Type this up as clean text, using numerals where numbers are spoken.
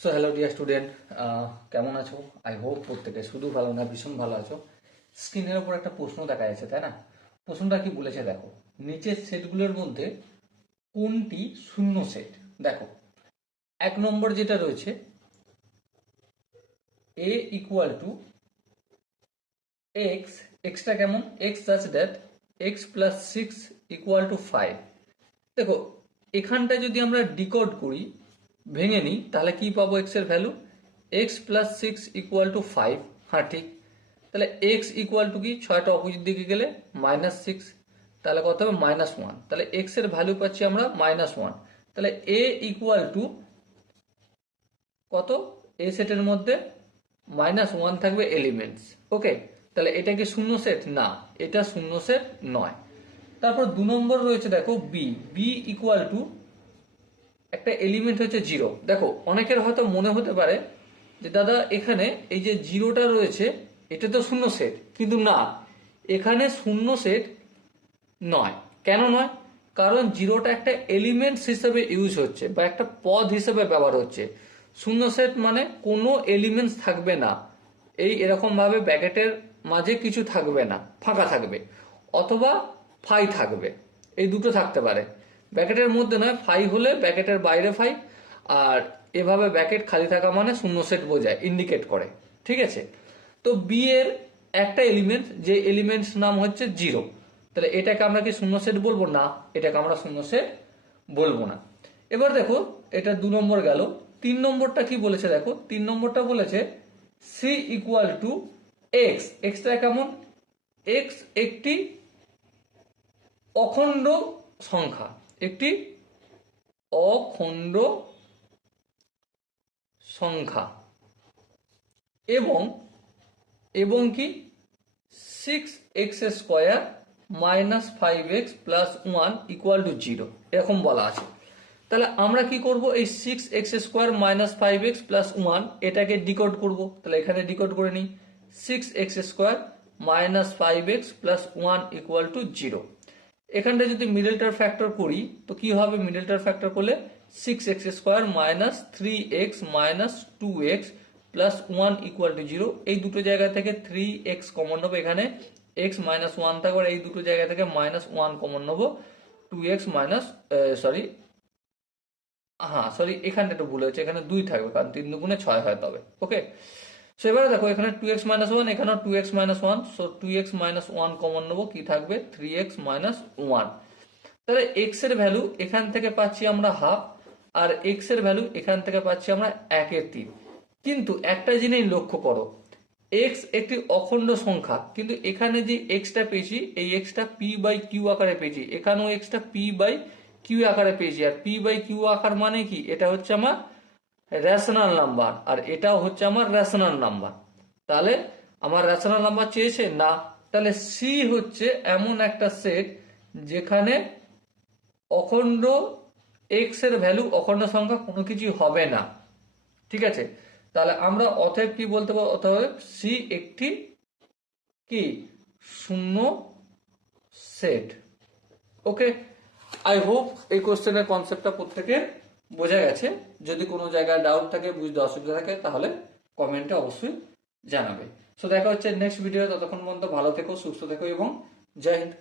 So hello dear student, কেমন আছো? I hope প্রত্যেকে শুধু ভালো না ভীষণ ভালো আছো। স্ক্রিনের ওপর একটা প্রশ্ন দেখা যাচ্ছে, তাই না? প্রশ্নটা কি বলেছে দেখো, নিচের সেটগুলোর মধ্যে কোনটি শূন্য সেট? দেখো, এক নম্বর যেটা রয়েছে এ ইকুয়াল টু এক্স, এক্সটা কেমন, x such that x plus six equal to five. দেখো, এখানটায় যদি আমরা ডিকোড করি, ভেঙে নিই, তাহলে কি পাবো? এক্স এর value x plus six equal to five. হ্যাঁ ঠিক। তাহলে এক্স ইকুয়াল টু কি, ছয়টা অপোজিট দিকে গেলে মাইনাস সিক্স, তাহলে কত হবে? Minus one. তাহলে এক্স এর ভ্যালু পাচ্ছি আমরা মাইনাস ওয়ান। তাহলে এ ইকুয়াল টু কত? এ সেটের মধ্যে মাইনাস ওয়ান থাকবে এলিমেন্টস। ওকে, তাহলে এটা কি শূন্য সেট? না, এটা শূন্য সেট নয়। তারপর দু নম্বর রয়েছে দেখো বি, বি ইকুয়াল টু একটা এলিমেন্ট হচ্ছে জিরো। দেখো, অনেকের হয়তো মনে হতে পারে যে দাদা এখানে এই যে জিরোটা রয়েছে এটা তো শূন্য সেট, কিন্তু না, এখানে শূন্য সেট নয়। কেন নয়? কারণ জিরোটা একটা এলিমেন্টস হিসেবে ইউজ হচ্ছে বা একটা পদ হিসেবে ব্যবহার হচ্ছে। শূন্য সেট মানে কোনো এলিমেন্টস থাকবে না, এই এরকম ভাবে ব্র্যাকেটের মাঝে কিছু থাকবে না, ফাঁকা থাকবে, অথবা ফাই থাকবে, এই দুটো থাকতে পারে। ব্র্যাকেটের মধ্যে নয়, ফাই হলে ব্র্যাকেটের বাইরে ফাই, আর এভাবে ব্র্যাকেট খালি থাকা মানে শূন্য সেট বোঝায়, ইন্ডিকেট করে। ঠিক আছে? তো বি এর একটা এলিমেন্ট, যে এলিমেন্টস নাম হচ্ছে জিরো, তাহলে এটাকে আমরা কি শূন্য সেট বলবো? না, এটাকে আমরা শূন্য সেট বলবো না। এবার দেখো, এটা দু নম্বর গেল। তিন নম্বরটা কি বলেছে দেখো, তিন নম্বরটা বলেছে সি ইকুয়াল টু এক্স, এক্সটা কেমন? এক্স একটি অখণ্ড সংখ্যা, একটি অখণ্ড সংখ্যা, এবং এবং কি six X square minus five X plus one equal to zero, এরকম বলা আছে। তাহলে আমরা কি করব? এই six X square minus five X plus one এটাকে ডিকোড করব। তাহলে এখানে ডিকোড করে নিই, six X square minus five X plus one equal to zero. এখানটা যদি মিডলটার ফ্যাক্টর করি তো কি হবে? মিডলটার ফ্যাক্টর করলে six X square minus three X minus two X plus one equal to zero. এই দুটো জায়গা থেকে থ্রি এক্স কমন নেবো, এখানে এক্স মাইনাস ওয়ান থাকবে, এই দুটো জায়গা থেকে মাইনাস ওয়ান কমন নেবো, টু এক্স মাইনাস, সরি, হ্যাঁ সরি, এখানটা একটু ভুল হয়েছে, এখানে দুই থাকবে কারণ তিন দুগুণে ছয় হয় তবে। ওকে, সো এবারে দেখো এখানে টু এক্স মাইনাস ওয়ান, এখানেও two X minus one, so two X minus one common নেবো, কি থাকবে? Three X minus one. তাহলে এক্স এর ভ্যালু এখান থেকে পাচ্ছি আমরা হাফ, আর এক্স এর ভ্যালু এখান থেকে পাচ্ছি আমরা একের তিন। কিন্তু একটা জিনিস লক্ষ্য করো, এক্স একটি অখণ্ড সংখ্যা, কিন্তু এখানে যে এক্সটা পেয়েছি এই এক্সটা পি বাই কিউ আকারে পেয়েছি, এখানেও এক্সটা পি বাই কিউ আকারে পেয়েছি। আর পি বাই কিউ আকার মানে কি? এটা হচ্ছে আমার রেশনাল নাম্বার, আর এটাও হচ্ছে আমার রেশনাল নাম্বার। তাহলে আমার রেশনাল নাম্বার চেয়েছে না, তাহলে সি হচ্ছে এমন একটা সেট যেখানে অখণ্ড এক্স এর ভ্যালু অখণ্ড সংখ্যা কোনো কিছু হবে না। ঠিক আছে? তাহলে আমরা অতএব কি বলতে পারবো? অতএব সি একটি কি শূন্য সেট। ওকে, আই হোপ এই কোশ্চেনের কনসেপ্টটা প্রত্যেকের বোঝা গেছে। যদি কোনো জায়গায় ডাউট থাকে, বুঝতে অসুবিধা থাকে, তাহলে কমেন্টে অবশ্যই জানাবে। সো দেখা হচ্ছে নেক্সট ভিডিও, ততক্ষণ পর্যন্ত ভালো থেকো, সুস্থ থেকো এবং জয় হিন্দ।